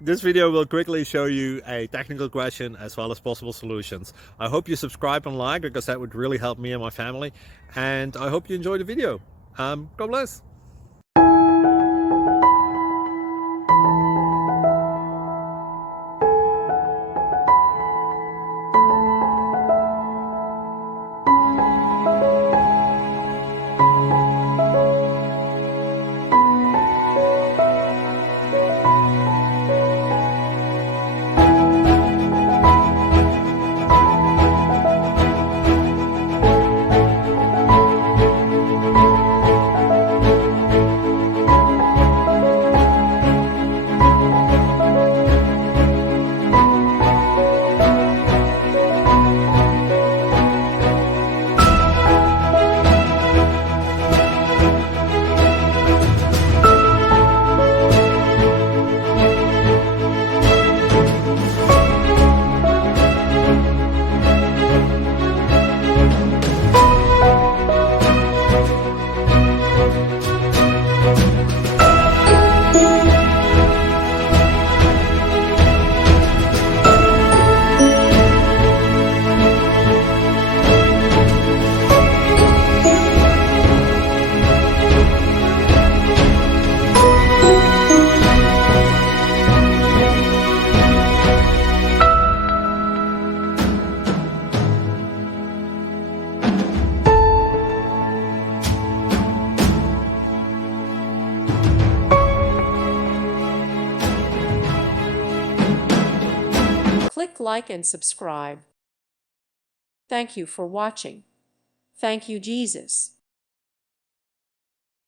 This video will quickly show you a technical question as well as possible solutions. I hope you subscribe and like, because that would really help me and my family. And I hope you enjoy the video. God bless. Click like and subscribe. Thank you for watching. Thank you, Jesus.